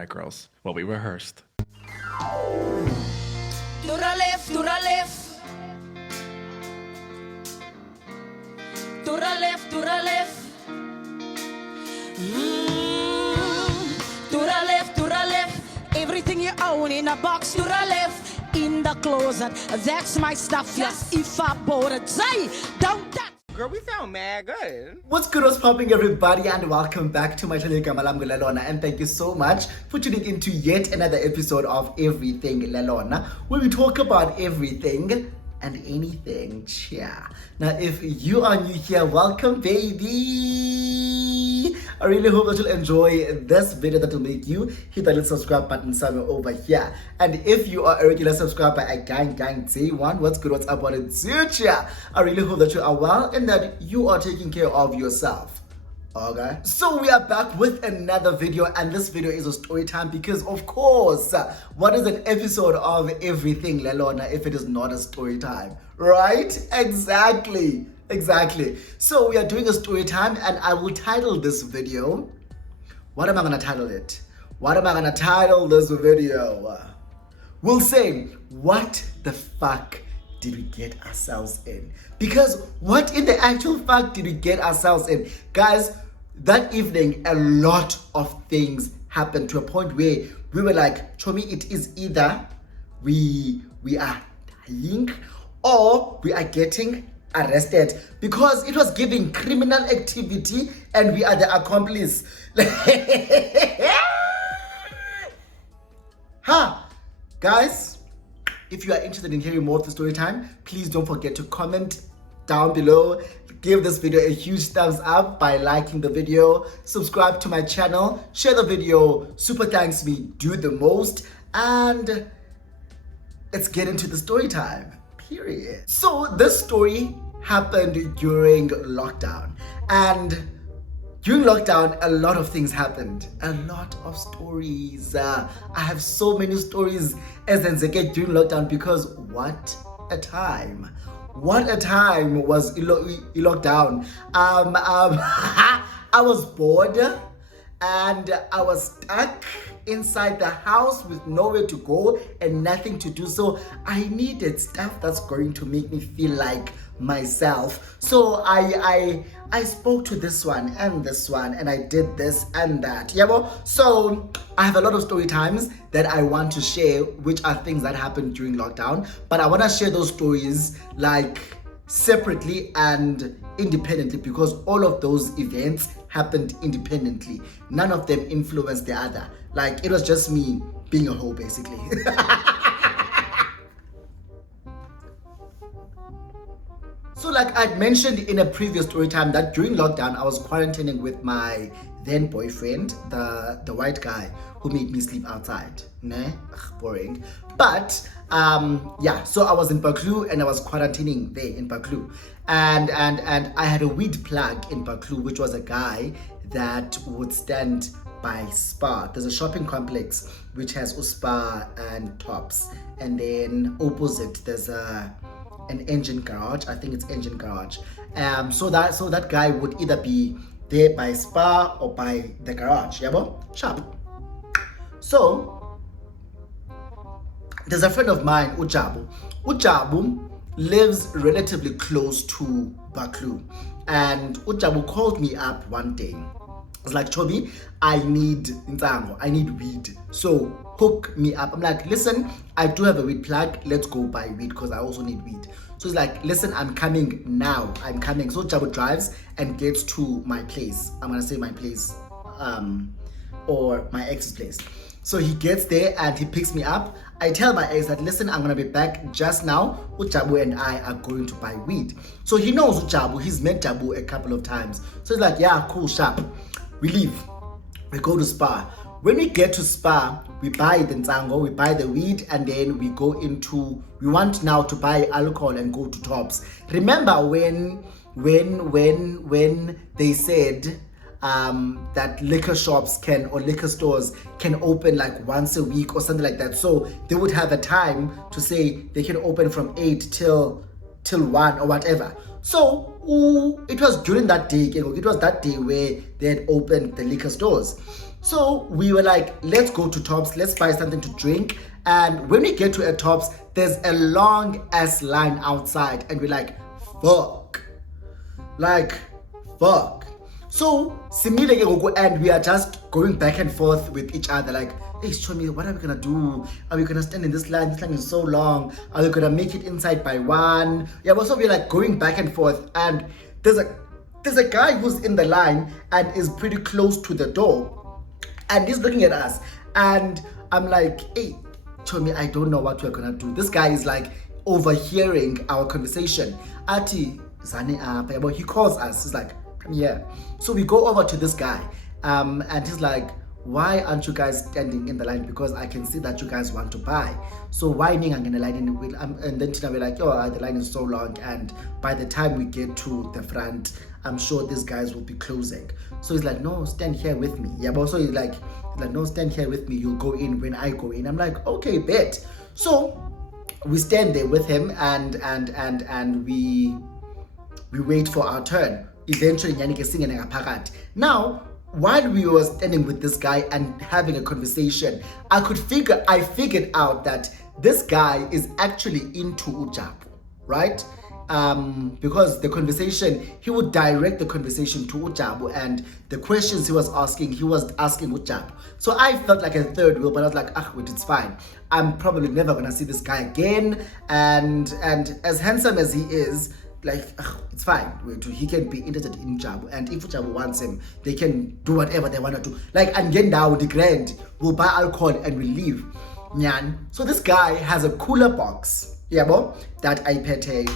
right, girls. Well, we rehearsed. To the left, to the left. To the left, to the left. To the left, to the left. Everything you own in a box. To the left, in the closet. That's my stuff, yes. If I bought a dzay, don't touch. Girl, we sound mad good. What's good, what's popping, everybody, and welcome back to my channel Gamalam Lalona, and thank you so much for tuning into yet another episode of Everything Lalona, where we talk about everything and anything. Cheer. Now, if you are new here, welcome, baby. I really hope that you'll enjoy this video that will make you hit that little subscribe button somewhere over here. And if you are a regular subscriber, I gang day one, what's good, what's up, what it's future. I really hope that you are well and that you are taking care of yourself. Okay, so we are back with another video, and this video is a story time because, of course, what is an episode of Everything Lalona if it is not a story time, right? Exactly. So we are doing a story time, and I will title this video. What am I gonna title it? This video? We'll say, what the fuck did we get ourselves in? Because what in the actual fuck did we get ourselves in? Guys, that evening, a lot of things happened to a point where we were like, Chomi, it is either we are dying or we are getting arrested, because it was giving criminal activity and we are the accomplice. Guys, if you are interested in hearing more of the story time, please don't forget to comment down below. Give this video a huge thumbs up by liking the video, subscribe to my channel, share the video, super thanks me, do the most, and let's get into the story time, period. So this story happened during lockdown, and during lockdown, a lot of things happened. A lot of stories. I have so many stories as Nzeke during lockdown, because what a time. What a time was lockdown. I was bored and I was stuck inside the house with nowhere to go and nothing to do. So I needed stuff that's going to make me feel like myself. So I spoke to this one and I did this and that. Yeah, so I have a lot of story times that I want to share, which are things that happened during lockdown, but I want to share those stories like separately and independently, because all of those events happened independently. None of them influenced the other. Like, it was just me being a hoe, basically. So like I'd mentioned in a previous story time, that during lockdown I was quarantining with my then boyfriend, the white guy who made me sleep outside. Nah, boring. But yeah, so I was in Baklu and I was quarantining there in Baklu, and I had a weed plug in Baklu, which was a guy that would stand by Spa. There's a shopping complex which has Spa and Tops, and then opposite there's an engine garage. I think it's engine garage. So that guy would either be there by Spa or by the garage. Yeah, sharp. So there's a friend of mine, Ujabu. Ujabu lives relatively close to Baklu, and Ujabu called me up one day. It's like, Chobi, I need weed, so hook me up. I'm like, listen, I do have a weed plug, let's go buy weed because I also need weed. So he's like, listen, I'm coming now. So Jabu drives and gets to my place. I'm gonna say my place, or my ex's place. So he gets there and he picks me up. I tell my ex that, listen, I'm gonna be back just now. Ujabu and I are going to buy weed. So he knows Ujabu, he's met Jabu a couple of times. So he's like, yeah, cool, sharp. We leave, we go to Spa. When we get to Spa, we buy the ntango, we buy the weed, and then we go into, we want now to buy alcohol and go to Tops. Remember when they said that liquor shops or liquor stores can open like once a week or something like that. So they would have a time to say they can open from 8 till 1 or whatever. So it was during that day, it was that day where they had opened the liquor stores. So we were like, let's go to Tops, let's buy something to drink. And when we get to a Tops, there's a long ass line outside, and we're like, fuck. So simile, and we are just going back and forth with each other, like, hey, show me, what are we gonna do? Are we gonna stand in this line? This line is so long. Are we gonna make it inside by one? Yeah, but so we're like going back and forth, and there's a guy who's in the line and is pretty close to the door, and he's looking at us, and I'm like, hey, Chomi, I don't know what we're gonna do. This guy is like overhearing our conversation. Ati Zane apa, he calls us. He's like, come here. So we go over to this guy, and he's like, why aren't you guys standing in the line? Because I can see that you guys want to buy. So why ning I'm gonna line in? And then Tina, we're like, oh, the line is so long, and by the time we get to the front, I'm sure these guys will be closing. So he's like, no, stand here with me. Yeah, but also he's like, no, stand here with me. You'll go in when I go in. I'm like, okay, bet. So we stand there with him, and we wait for our turn. Eventually, Yannick is singing a now. While we were standing with this guy and having a conversation, I figured out that this guy is actually into Ujabu, right? Because the conversation, he would direct the conversation to Ujabu, and the questions he was asking Ujabu. So I felt like a third wheel, but I was like, wait, it's fine. I'm probably never gonna see this guy again. And as handsome as he is, like, it's fine. He can be interested in Jabu, and if Jabu wants him, they can do whatever they want to do. Like, and get down the grand, we'll buy alcohol and we leave. Nyan. So this guy has a cooler box, that I pete.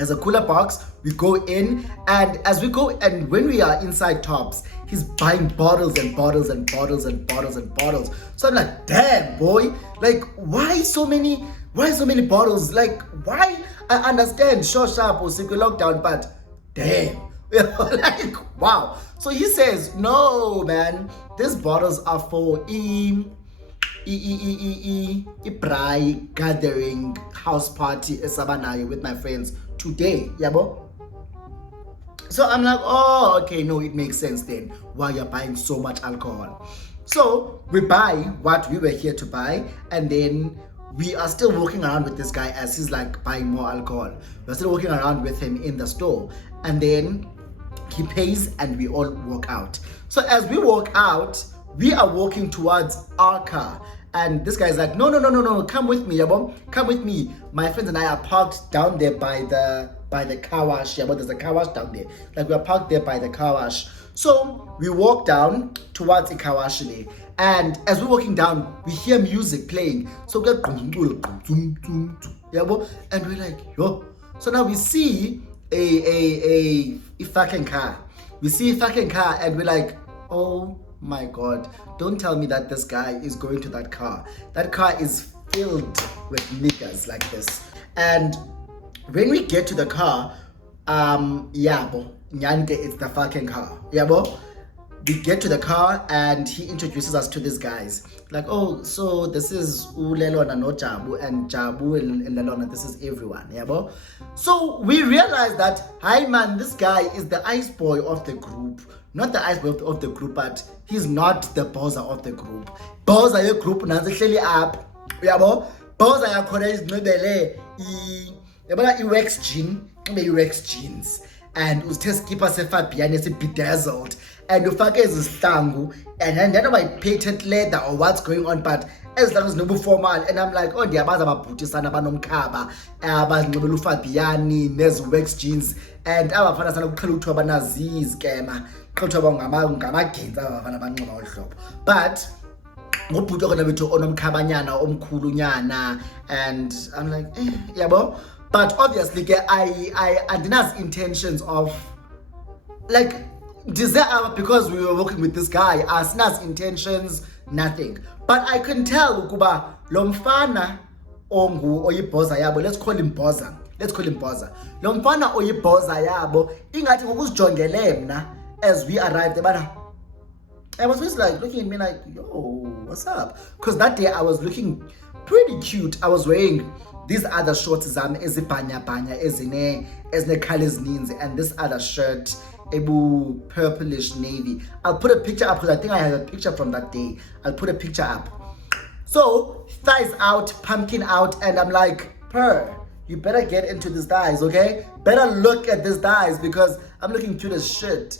As a cooler box, we go in, and as we go, and when we are inside Tops, he's buying bottles and bottles and bottles and bottles and bottles. So I'm like, damn boy, like, why so many bottles? Like, why? I understand, sharp or secret lockdown, but damn, like, wow. So he says, no man, these bottles are for Brai gathering house party esabanayo with my friends today, yabo. So I'm like, oh, okay, no, it makes sense then why you're buying so much alcohol. So we buy what we were here to buy, and then we are still walking around with this guy as he's like buying more alcohol. We're still walking around with him in the store, and then he pays and we all walk out. So as we walk out, we are walking towards our car, and this guy is like, no, come with me, yabo, come with me. My friends and I are parked down there by the car wash, yabo. There's a car wash down there. Like, we're parked there by the car wash. So we walk down towards the car wash, and as we're walking down, we hear music playing. So we get, yabo, and we're like, yo. So now we see a fucking car. We see a fucking car, and we're like, oh my god, don't tell me that this guy is going to that car. That car is filled with niggas like this. And when we get to the car, yabo, nyanke, it's the fucking car, yabo. We get to the car, and he introduces us to these guys. Like, oh, so this is Ulelona no Jabu, and Jabu and Lelona, this is everyone, yabo. So we realize that, hi man, this guy is the ice boy of the group. Not the ice boy of the group, but he's not the bozza of the group. Bozza your group nanzi hleli up, yabo. Bozza yakhona izinqibele i-wax jeans, and usithe skipper sefabian esibedazzled, and ufake izihlangu, and I don't know my patent leather or what's going on, but as long as no formal. And I'm like, oh, ndiyabazi ababhutisana banomkhaba abazinxibela ufabiani nezi-wax jeans, and abafana sana kuqhela ukuthiwa banazizikema, qhela ngamagenzi abafana banxiba olu hlobo. But ngobhuti khona bethu onomkhabanyana omkhulu nyana, and I'm like, yabo. But obviously I didn't have intentions of like desire, because we were working with this guy, as nas intentions, nothing. But I can tell ukuba lo mfana oyibhoza yabo, let's call him Boza. Lo mfana oyibhoza yabo ingathi ngokuzijongele mna as we arrived, I was just like looking at me like, yo, what's up? Because that day I was looking pretty cute. I was wearing these other shorts ezibhanya ezine colors ezininzi, and this other shirt ebu purplish navy. I'll put a picture up because I think I have a picture from that day. I'll put a picture up. So thighs out, pumpkin out, and I'm like, Per, you better get into these thighs, okay? Better look at these thighs because I'm looking cute as shit.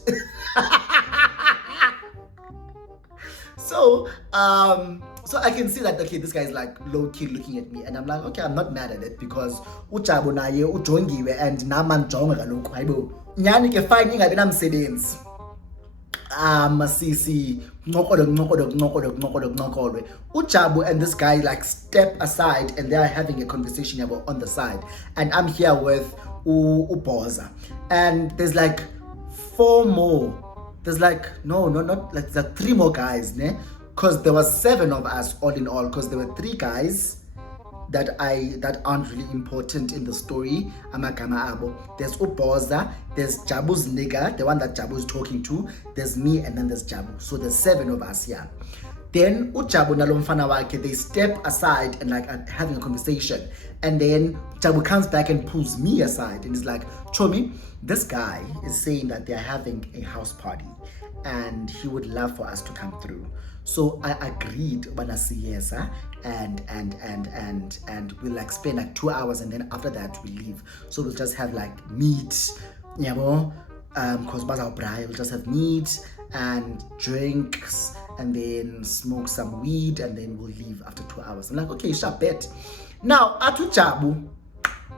So I can see that, okay, this guy is like low-key looking at me, and I'm like, okay, I'm not mad at it because uJabu naye ujongiwe and naman jonga kaloku hayibo. Nyani ke fine ingabe namsebenzi. Sisi uJabu and this guy like step aside and they are having a conversation about on the side, and I'm here with Uboza, and there's like 4 more. There's like not like there's 3 more guys, ne? Because there was 7 of us all in all, because there were 3 guys that aren't really important in the story. Amagama abo. There's Uboza, there's Jabu's nigga, the one that Jabu is talking to, there's me, and then there's Jabu. So there's 7 of us here. Then uJabu nalomfana wake, they step aside and like are having a conversation, and then Jabu comes back and pulls me aside and is like, Chomi, this guy is saying that they're having a house party and he would love for us to come through. So I agreed banasiyeza and we'll like spend like 2 hours, and then after that we leave. So we'll just have like meat, yabo, cause bazao braai, we'll just have meat and drinks and then smoke some weed, and then we'll leave after 2 hours. I'm like, okay, sure, bet. Now atu Jabu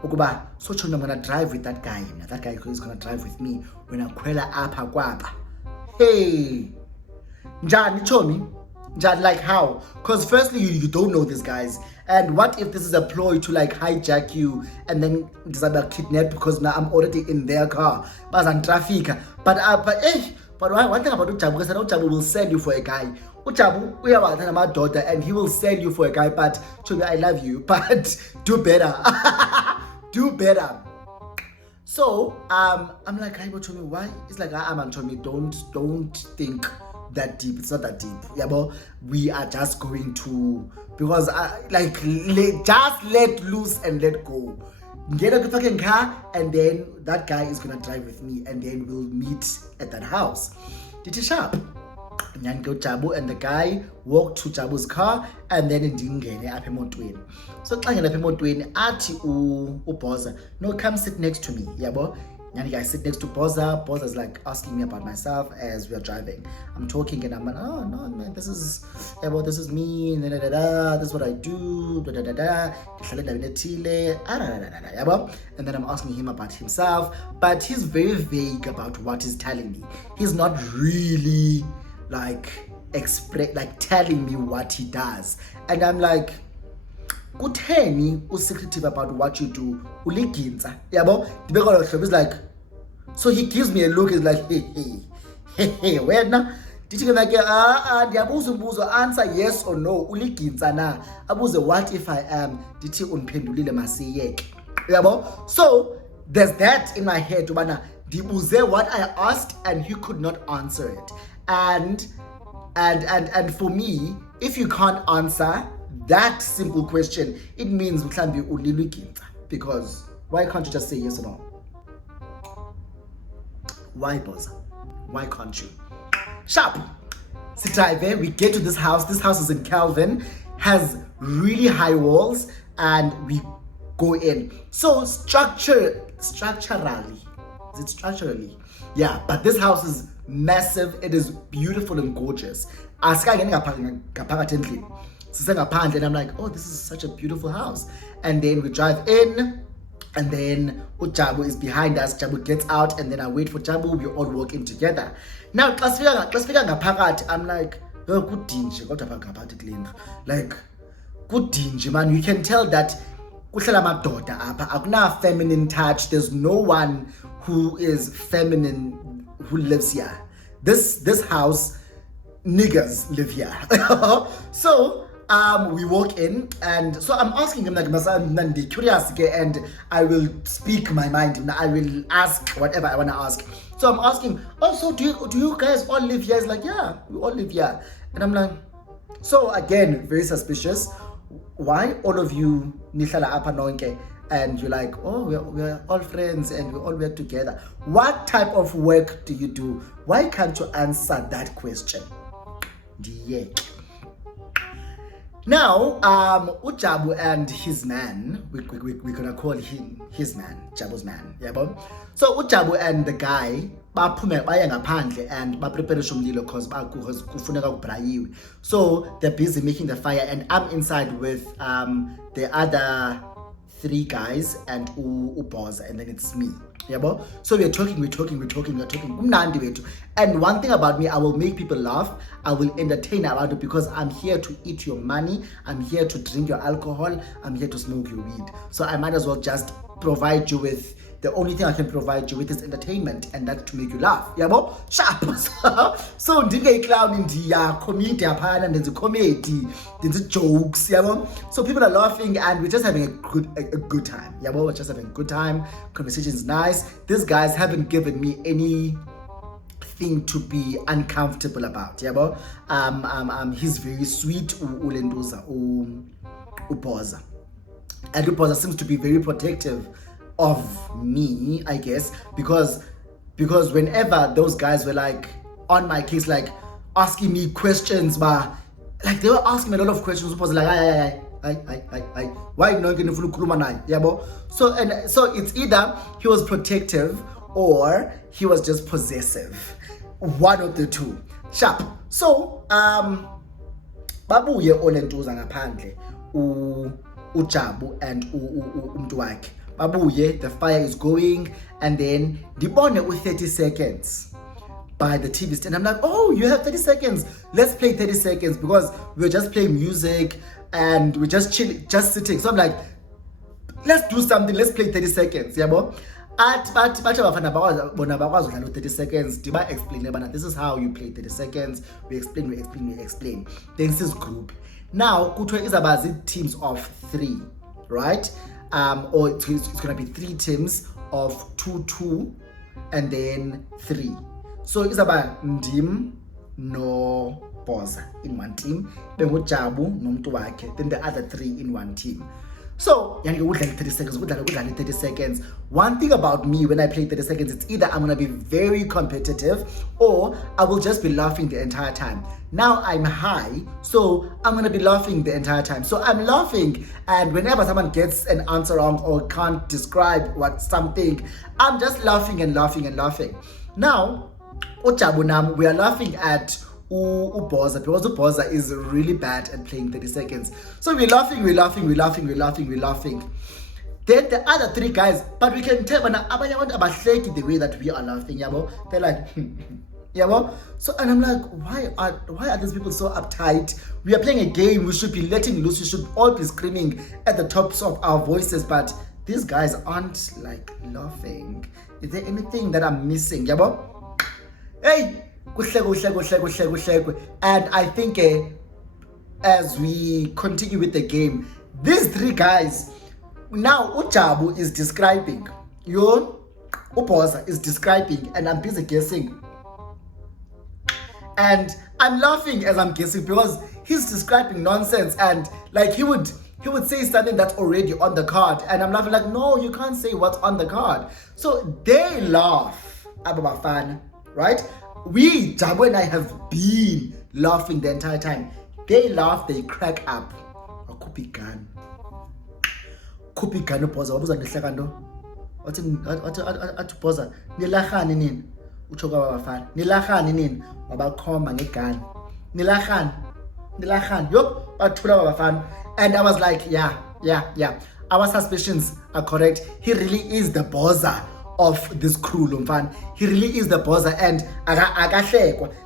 ukuba so I'm gonna drive with that guy. That guy is gonna drive with me when I kwela apha kwapa. Hey, Njani Chomi? Njani, like how? Because firstly, you don't know these guys. And what if this is a ploy to like hijack you and then decide kidnap because now I'm already in their car? But one thing about Ujabu, because I know Ujabu will sell you for a guy. Ujabu, we are my daughter, and he will sell you for a guy. But Chomi, I love you, but do better. Do better. So I'm like, hi, Chomi, why? It's like, I'm Chomi, don't think that deep. It's not that deep. Yeah, but we are just going to, because just let loose and let go. Get a fucking car, and then that guy is gonna drive with me, and then we'll meet at that house. Did you sharp? And then go Jabu, and the guy walked to Jabu's car, and then in Dingene up emotweni. So xa ngena emotweni athi uBoza, no, come sit next to me. Yabo. And I sit next to Boza. Boza's like asking me about myself as we are driving. I'm talking and I'm like, oh no man, this is me, this is what I do, and then I'm asking him about himself, but he's very vague about what he's telling me. He's not really like telling me what he does, and I'm like, kutheni usecretive about what you do, uliginza, yabo? It's like, so he gives me a look, he's like, hey, wena dithi ke like ndiyabuza umbuzo, answer yes or no, uliginza na. Abuze what if I am, dithi uniphendulile masiyeke, yabo? So there's that in my head, ubana ndibuze what I asked and he could not answer it, and for me, if you can't answer that simple question, it means mhlambi uliliginza. Because why can't you just say yes or no? Why, Boza? Why can't you? Sharp. Sitaive, we get to this house. This house is in Calvin, has really high walls, and we go in. So structurally, is it structurally? Yeah, but this house is massive. It is beautiful and gorgeous. And I'm like, oh, this is such a beautiful house. And then we drive in, and then Jabu is behind us. Jabu gets out, and then I wait for Jabu. We all walk in together. Now, I'm like, oh, good dingy. Like, good dingy, man. You can tell that a feminine touch. There's no one who is feminine who lives here. This house, niggas live here. So we walk in, and so I'm asking him like, Nandi, curious, and I will speak my mind. I will ask whatever I want to ask. So I'm asking, also, do you guys all live here? He's like, yeah, we all live here. And I'm like, so again, very suspicious. Why all of you nihlala apha nonke? and you're like, oh, we're all friends and we all work together. What type of work do you do? Why can't you answer that question? Now, Ujabu and his man, we're gonna call him his man, Jabu's man, yeah, but so Ujabu and the guy, baphume baya ngaphandle and bapreparisha umlilo because kufuneka kubrayiwe. So they're busy making the fire, and I'm inside with the other 3 guys and Uboza, and then it's me. Yeah, bo? So we're talking. Kumnandi wethu. And one thing about me, I will make people laugh. I will entertain around it because I'm here to eat your money. I'm here to drink your alcohol. I'm here to smoke your weed. So I might as well just provide you with, the only thing I can provide you with is entertainment, and that's to make you laugh. Yeah, bo? Sharp. So ndinge clown ndiya comedy apana, and there's a comedy, there's jokes, yeah, bo? So people are laughing and we're just having a good time. Yeah, bo? We're just having a good time. Conversation is nice. These guys haven't given me any thing to be uncomfortable about. Yeah, bo? He's very sweet, Ulenduza, Upoza. And Upoza seems to be very protective of me, I guess, because whenever those guys were like on my case, like asking me questions, but like they were asking me a lot of questions, was like, why not going to yeah, bo? So it's either he was protective or he was just possessive, one of the two. Sharp. So babuye olentuza ngaphandle uJabu and umntu wakhe. Babuye, the fire is going, and then dibone with 30 seconds by the TV stand. I'm like, oh, you have 30 seconds. Let's play 30 seconds because we're just playing music and we're just chilling, just sitting. So I'm like, let's do something. Let's play 30 seconds. Yeah, bo? But 30 seconds. Diba explain, this is how you play 30 seconds. We explain. Then this is group. Now, kuthiwa is about teams of 3, right? Or it's gonna be 3 teams of 2, and then 3. So it's about Ndim no Boza in one team, then Jabu no mntu wakhe, then the other 3 in one team. So, 30 seconds. One thing about me when I play 30 seconds, it's either I'm gonna be very competitive or I will just be laughing the entire time. Now I'm high, so I'm gonna be laughing the entire time. So I'm laughing, and whenever someone gets an answer wrong or can't describe what something, I'm just laughing and laughing and laughing. Now, Ochabunam, we are laughing at Uboza because Uboza is really bad at playing 30 seconds. So we're laughing. Then the other 3 guys, but we can tell the way that we are laughing, yabo. They're like, yabo. So and I'm like, why are these people so uptight? We are playing a game. We should be letting loose. We should all be screaming at the tops of our voices, but these guys aren't like laughing. Is there anything that I'm missing, yabo? Hey. And I think as we continue with the game, these 3 guys, now Ujabu is describing, Uboza is describing, and I'm busy guessing. And I'm laughing as I'm guessing because he's describing nonsense, and like he would say something that's already on the card, and I'm laughing like, no, you can't say what's on the card. So they laugh, Ababafan, right? We, Jabu and I, have been laughing the entire time. They laugh, they crack up. A kupigan. Kupigan upoza. Wabuza nihlakando. Ati poza. Nilahani nini? Uchoka wabafana. Nilahani nini? Wabakhomba ngegani. Nilahani. Yup. Bathula wabafana. And I was like, yeah. Our suspicions are correct. He really is the boza of this crew, Lumfan. He really is the boza, and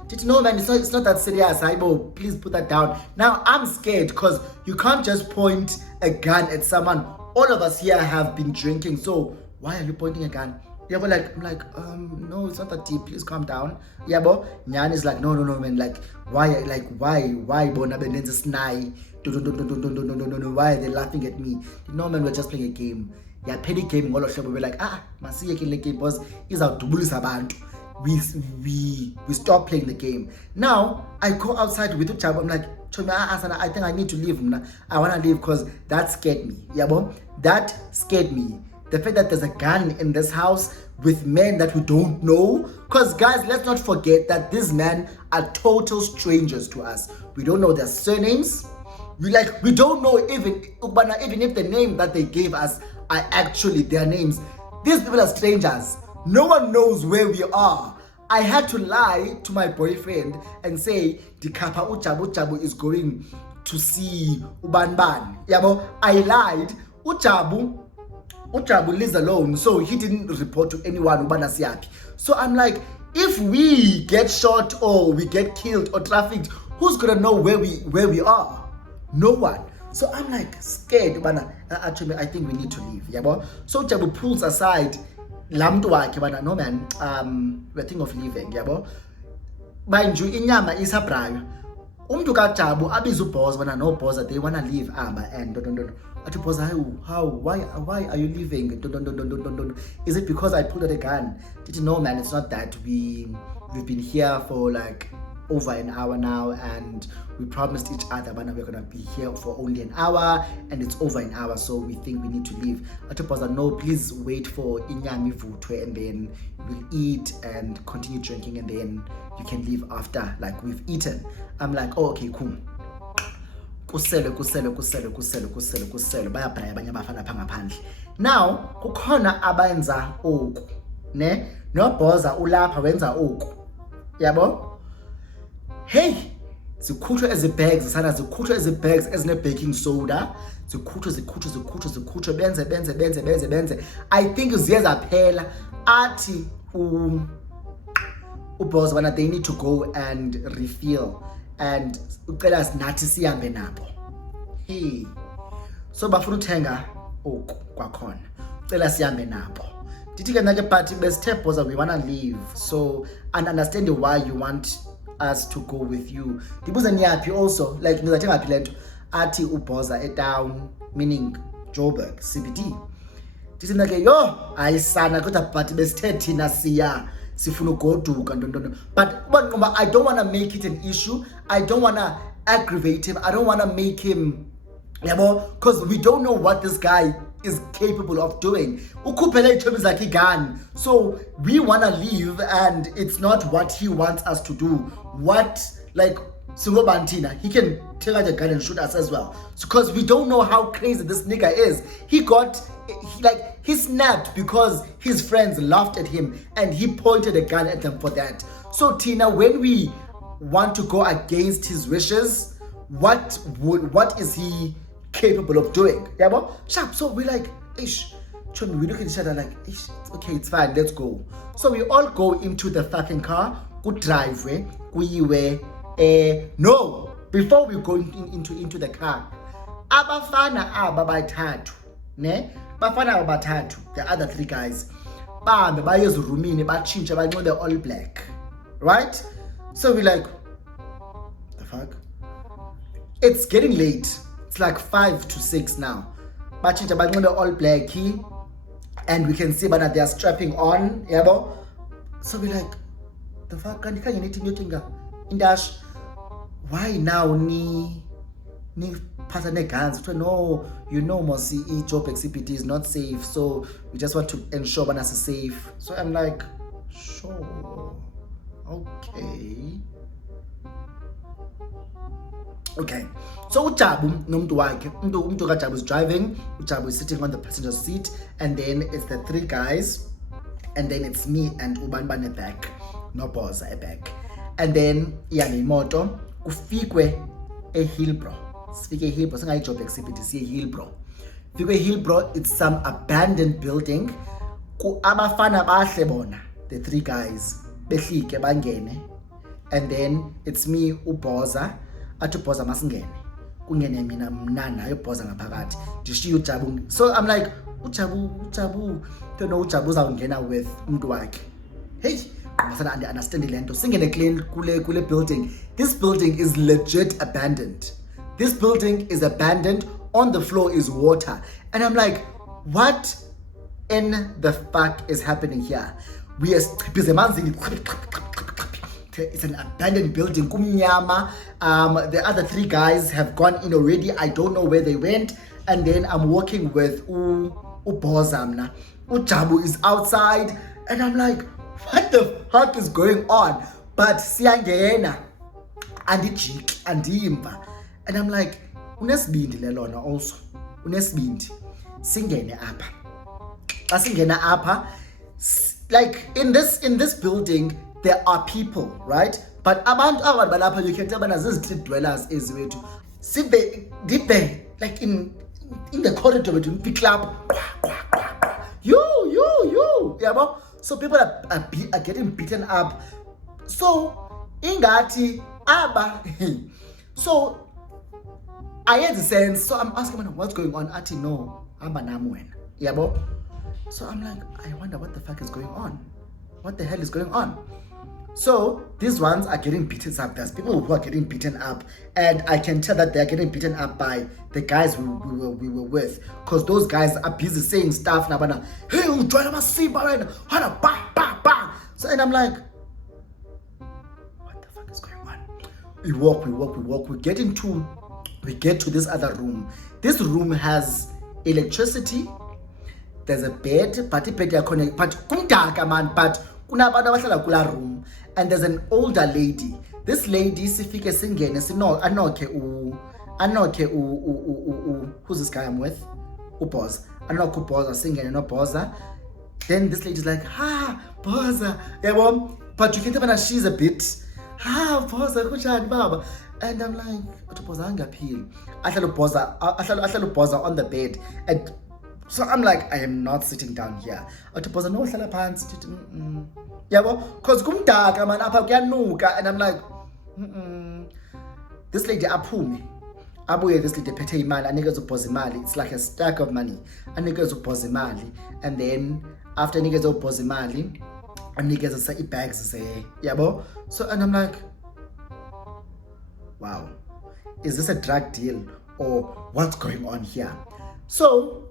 did you know, man, it's not that serious. Aibo, please put that down. Now I'm scared because you can't just point a gun at someone. All of us here have been drinking, so why are you pointing a gun? Yeah, but I'm like, no, it's not that deep. Please calm down. Yeah, but Nyan is like, no, man, like, why, Bona Benenza snai? No, why are they laughing at me? No, man, we're just playing a game. Yeah, petty gaming all of them. We're like, masiye kile game boss is out to bully abantu. we stop playing the game. Now I go outside with Ujabu. I'm like, Chomi, I think I need to leave. I want to leave because that scared me. Yabo, that scared me. The fact that there's a gun in this house with men that we don't know. Because guys, let's not forget that these men are total strangers to us. We don't know their surnames. We don't know even if the name that they gave us are actually their names. These people are strangers. No one knows where we are. I had to lie to my boyfriend and say, Dikapa Ujabu is going to see Ubanban. Yabo, I lied. Ujabu lives alone, so he didn't report to anyone. So I'm like, if we get shot or we get killed or trafficked, who's gonna know where we are? No one. So I'm like scared. Actually, I think we need to leave. Yabo. So Ujabu pulls aside. No man, we're thinking of leaving. Yabo. Mind you, inyama isabrayo. Umntu kaJabu abiza uboss bana no boss that they wanna leave and athi boss, how why are you leaving? Is it because I pulled out a gun? Did you know, man? It's not that. We've been here for like over an hour now, and we promised each other we're gonna be here for only an hour, and it's over an hour, so we think we need to leave. Athi boss, no, please wait for inyama ivutwe and then we'll eat and continue drinking, and then you can leave after like we've eaten. I'm like, oh, okay, cool. Kusele bayabraya abanye abafana pha ngaphandle. Now kukhona abenza oku ne nobhoza ulapha wenza oku. Yabo? Hey, zikhutshwe ezibags sana, zikhutshwe ezibags ezine baking soda. Zikhutshwe benze. I think ziye zaphela athi ubhoza bana they need to go and refill, and ucela nathi sihambe nabo. Hey, so bafuna uthenga oku kwakhona, ucela sihambe nabo. Dithi ke nake but besithe bhoza we wanna leave, so and understand why you want us to go with you. Ndibuza niyaphi also, like nizathenga phi lento athi ubhoza etown, meaning Joburg CBD. Dithi nake yo ayisana kodwa but besithe thina sifuna ugoduka ntonto. But I don't want to make it an issue. I don't want to aggravate him. I don't want to make him, because we don't know what this guy is capable of doing. Ukupele is like a gun. So we want to leave, and it's not what he wants us to do. What, like, Singobantina, he can take out a gun and shoot us as well. Because we don't know how crazy this nigga is. He snapped because his friends laughed at him and he pointed a gun at them for that. So Tina, when we want to go against his wishes, what is he capable of doing? Yeah, sharp. So we're like, ish. We look at each other like, ish, okay, it's fine, let's go. So we all go into the fucking car, go drive, no, before we go into the car, abafana bathathu, ne? Bafana bathathu, the other three guys, bahambe baye ezurumini batshintshe banxibe all black, right? So we're like, the fuck? It's getting late. It's like 5 to 6 now. Batshintshe banxibe all black, and we can see that they are strapping on, yabo. So we're like, the fuck? Can you need to in dash? Why now ni pasa ne guns? No, you know, Mosi, Joburg CPD is not safe, so we just want to ensure Banas is safe. So I'm like, sure, okay. So Ujabu nomntu wakhe, umntu kaJabu is driving, Ujabu is sitting on the passenger seat, and then it's the three guys, and then it's me and Ubanban back, no Boza back, and then ihambe imoto kufikwe eHillbrow. Sifike eHillbrow, singayi Joburg CBD, siye eHillbrow. Fikwe eHillbrow, it's some abandoned building. Ku abafana bahle bona, the three guys behlike bangene, and then it's me uBoza, athi uBoza masingene. Kungene mina mnana uBoza ngaphakathi. Ndishiya uJabu. So I'm like, uJabu, don't know uJabu uzawungena with umntu wakhe. Hey, I understand the lento. Singene clean kule building. This building is legit abandoned. This building is abandoned. On the floor is water. And I'm like, what in the fuck is happening here? we are busy manzini. It's an abandoned building. Kumnyama. The other 3 guys have gone in already. I don't know where they went. And then I'm walking with Ubozamna. Ujabu is outside. And I'm like, what the fuck is going on? But siyangena. Andijik, andimba. And I'm like, unesibindi lelona also. Unesibindi. Singene apha. Asingena apha. Like in this building, there are people, right? But abantu balapha, you can tell bana zizitreat dwellers eziwethu. Sibe dibe like in the corridor between pick club. You. Yabo? So people are getting beaten up. So ingati aba. So I had the sense. So I'm asking him, what's going on? Ati no, aba namwen. Yabo? So I'm like, I wonder what the fuck is going on. What the hell is going on? So these ones are getting beaten up. There's people who are getting beaten up, and I can tell that they're getting beaten up by the guys we were with, because those guys are busy saying stuff now. Hey, you join my simba right now. Bah. So and I'm like, what the fuck is going on? We walk. We get to this other room. This room has electricity. There's a bed, but bed connect, but kumdaka man, but kunabantu abahlala kula room, and there's an older lady. This lady sifike singene sino anoke who's this guy I'm with? Uboza. Anoke uboza singene no boza. Then this lady's like, boza. Yabo, but you can tell she's a bit, boza kuchani baba. And I'm like, uboza angaphi. Ahlala uboza on the bed. And so I'm like, I am not sitting down here. Uboza no hlala phansi. Yabo, cause kumdaka man apha kuyanuka, and I'm like, this lady aphume. Abuye this lady phethe imali, anikeza uBoza imali. It's like a stack of money. Anikeza uBoza imali, and then after anikeza uBoza imali, anikeza sa bags yabo. So and I'm like, wow, is this a drug deal or what's going on here? So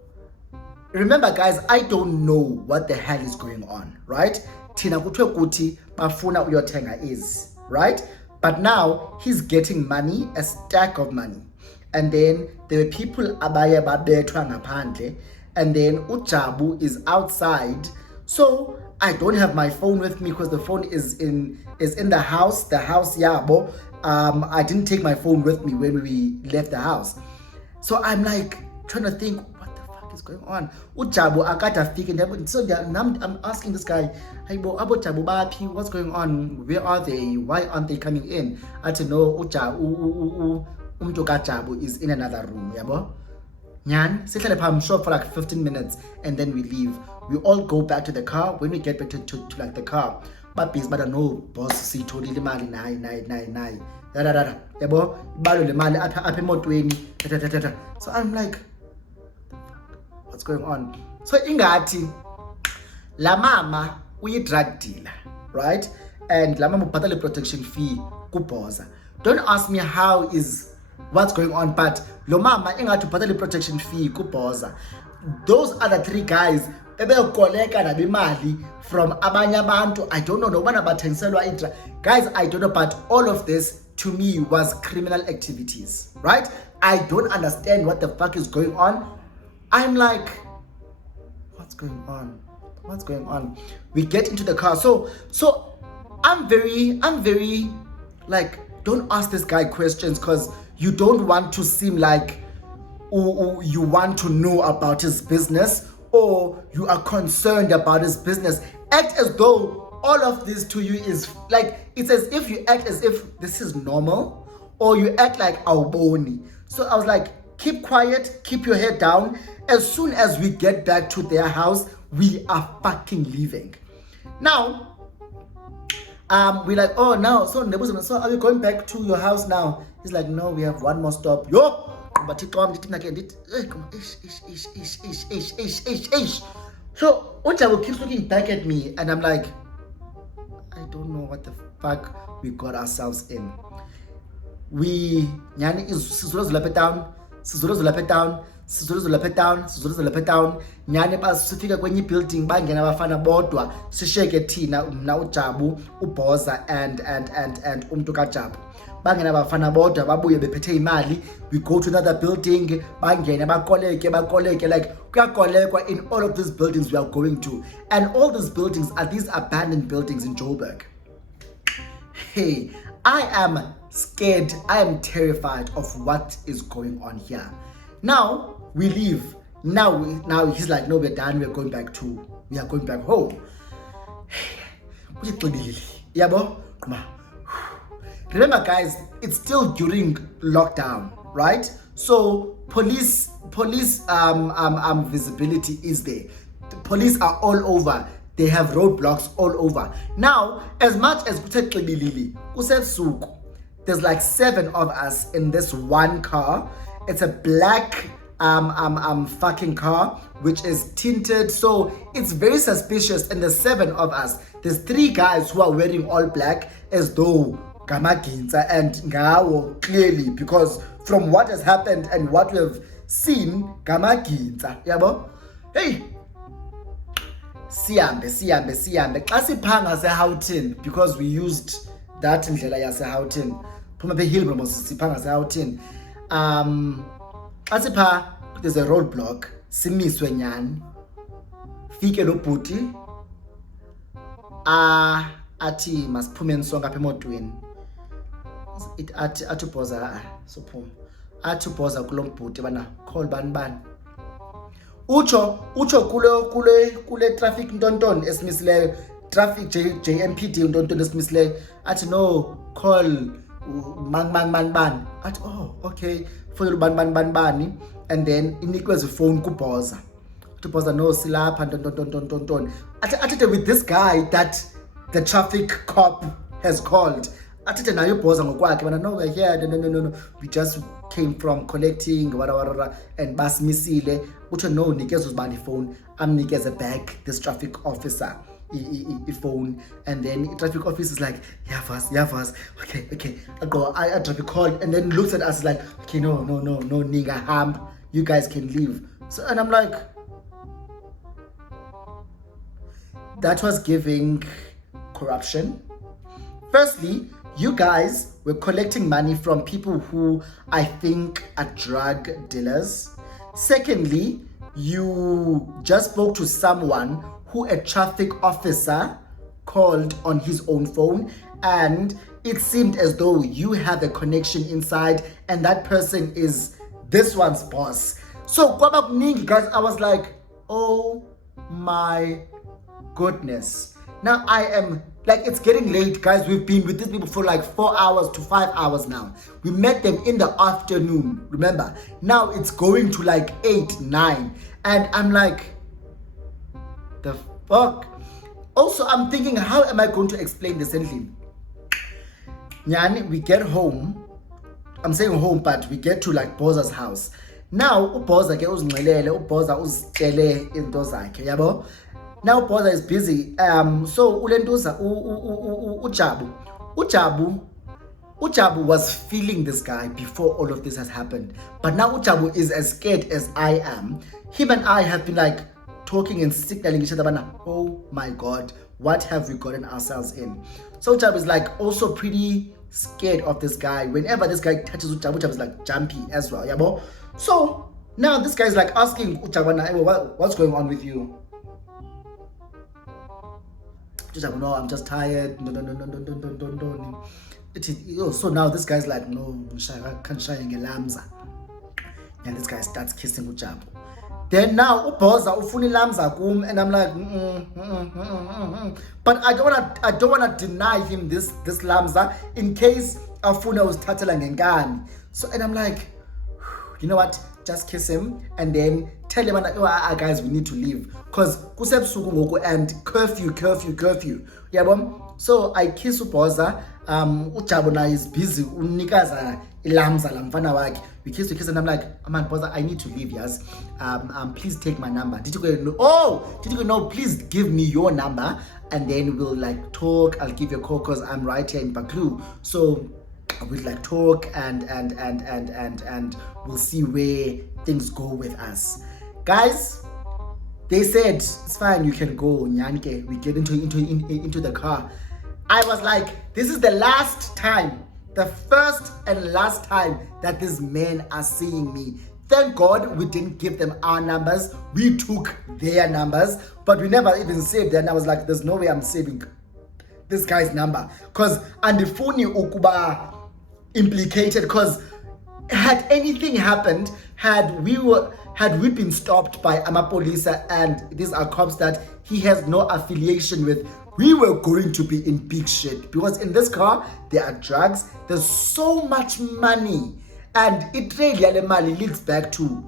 remember guys, I don't know what the hell is going on, right? Tina kuthiwe kuthi bafuna uyothenga is, right? But now he's getting money, a stack of money. And then there were people abaye babethwa ngaphandle, and then uJabu is outside. So I don't have my phone with me because the phone is in the house yabo. I didn't take my phone with me when we left the house. So I'm like trying to think, what the fuck is going on? Ujabu akata fike. So I'm asking this guy, hey bo, abo Jabu bapi, what's going on? Where are they? Why aren't they coming in? I had to know umntu kaJabu is in another room, yabo. Nyan, sihlale pha shop for like 15 minutes and then we leave. We all go back to the car. When we get back to like the car, but busy, but no boss sitholile imali nayi. Yabo, ibalo le mali apha emotweni. So I'm like, what's going on? So ingati la mama uyi drug dealer, right? And la mama ubhatala protection fee kuBoza. Don't ask me how is what's going on, but lo mama ingathi ubhatala protection fee kuBoza. Those other 3 guys bebekoleka nabimali from abanye abantu. I don't know nobana bathengiselwa intra. Guys, I don't know, but all of this to me was criminal activities, right? I don't understand what the fuck is going on. I'm like, what's going on? We get into the car. So I'm very like, don't ask this guy questions because you don't want to seem like you want to know about his business or you are concerned about his business. Act as though all of this to you is like, it's as if you act as if this is normal or you act like awuboni. So I was like, keep quiet, keep your head down. As soon as we get back to their house, we are fucking leaving. Now, we're like, oh, now, so are we going back to your house now? He's like, no, we have one more stop. Yo, but he told me ish. So Ujabu keeps looking back at me, and I'm like, I don't know what the fuck we got ourselves in. We nyani is down. sizuluzula lapha town, sizuluzula lapha town, sizuluzula lapha town. Nyani basifika kwenye building bangena abafana bodwa sisheke thina mna uJabu, uBhoza and umuntu kaJabu. Bangena abafana bodwa babuye bephethe imali. We go to another building bangena bakoleke like kuyakolekwa in all of these buildings we are going to, and all these buildings are these abandoned buildings in Joburg. Hey, I am scared, I am terrified of what is going on here. Now we leave. Now he's like, no, we're done, we are going back home. Yabo, come on. Remember guys, it's still during lockdown, right? So police visibility is there. The police are all over. They have roadblocks all over. Now, as much as there's like 7 of us in this one car. It's a black fucking car which is tinted, so it's very suspicious. And there's 7 of us. There's 3 guys who are wearing all black as though Gamaginza and Ngawo, clearly, because from what has happened and what we have seen, Gamaginza, yabo. Hey, siambe xa siphanga seHoughton, because we used that ndlela yaseHoughton phuma beHillbrow siphanga seHoughton. Xa sipha there's a roadblock, simiswe nyani, fike lo bhuti athi masiphume nsonga apha emotweni. Athi Bhoza sophuma, athi Bhoza kulo mbhuti bana call bani utsho kule traffic ntonton esimisileyo, traffic JMPD ntonton esimisileyo, athi no, call man. Athi oh okay, fonela bani, and then inikweze phone kuBhoza. Athi Bhoza no, silapha ntonton. Athi with this guy that the traffic cop has called. Athi nayo Bhoza ngokwakhe bana no, we're here, no, we just came from collecting whatever and basimisile. Utsho no, nikeza uzibani phone, amnikeze back this traffic officer phone, and then traffic officer is like, yeah fast, okay, I go, I traffic call, and then looks at us like, okay, no, nigga ham, you guys can leave. So, and I'm like, that was giving corruption. Firstly, you guys were collecting money from people who I think are drug dealers. Secondly, you just spoke to someone who a traffic officer called on his own phone, and it seemed as though you have a connection inside, and that person is this one's boss. So guys, I was like, oh my goodness. Now I am like, it's getting late, guys. We've been with these people for like 4 hours to 5 hours now. We met them in the afternoon, remember? Now it's going to like 8, 9. And I'm like, the fuck? Also, I'm thinking, how am I going to explain this ending? Nyani, we get home. I'm saying home, but we get to like Bhoza's house. Now, uBhoza ke uzingcelele, uBhoza uzitshele into zakhe, yabo? Now Bhoza is busy. So ulentuza Ujabu was feeling this guy before all of this has happened. But now Ujabu is as scared as I am. Him and I have been like talking and signaling each other, oh my God, what have we gotten ourselves in? So Ujabu is like also pretty scared of this guy. Whenever this guy touches Ujabu, Ujabu is like jumpy as well, yabo? So now this guy is like asking Ujabu, what's going on with you? No, I'm just tired. No. So now this guy's like, no, can't shy ngelamza. And this guy starts kissing Ujabu. Then now uBhoza ufuna ilamza kum, and I'm like, But I don't wanna deny him this lamza in case afuna uzithathela ngenkani. So, and I'm like, you know what? Just kiss him and then tell him, guys, we need to leave. Because kusebusuku ngoku and curfew. Yabo? So I kiss uBhoza. Ujabu na is busy. Unikaza ilamza lamfana waki. We kiss, and I'm like, man, Bhoza, I need to leave, yes. Please take my number. Did you go? No, please give me your number and then we'll like talk. I'll give you a call because I'm right here in Baklu. So like talk and we'll see where things go with us. Guys, they said it's fine, you can go, Nyanke. We get into the car. I was like, this is the last time, the first and last time that these men are seeing me. Thank God we didn't give them our numbers. We took their numbers, but we never even saved them. I was like, there's no way I'm saving this guy's number, because andifuni ukuba implicated, because had anything happened, had we been stopped by Amapolisa and these are cops that he has no affiliation with, we were going to be in big shit, because in this car there are drugs, there's so much money, and it really leads back to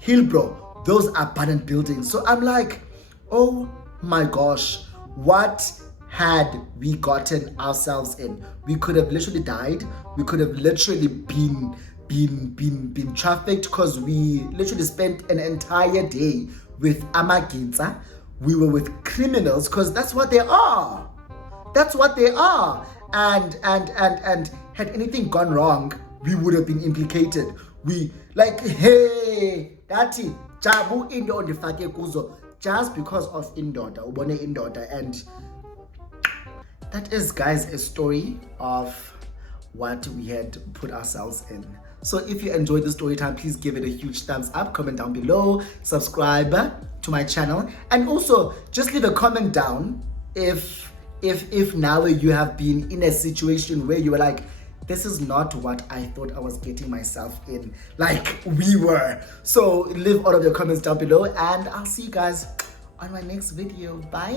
Hillbrow, those abandoned buildings. So I'm like, oh my gosh, what had we gotten ourselves in? We could have literally died. We could have literally been trafficked, because we literally spent an entire day with Amaginza. We were with criminals, because that's what they are. That's what they are. And had anything gone wrong, we would have been implicated. We like, hey, dati jabu indo ndifake kuzo just because of indoda, ubone indoda. And that is, guys, a story of what we had put ourselves in. So if you enjoyed the story time, please give it a huge thumbs up, comment down below, subscribe to my channel, and also just leave a comment down if now you have been in a situation where you were like, this is not what I thought I was getting myself in, like we were. So leave all of your comments down below, and I'll see you guys on my next video. Bye.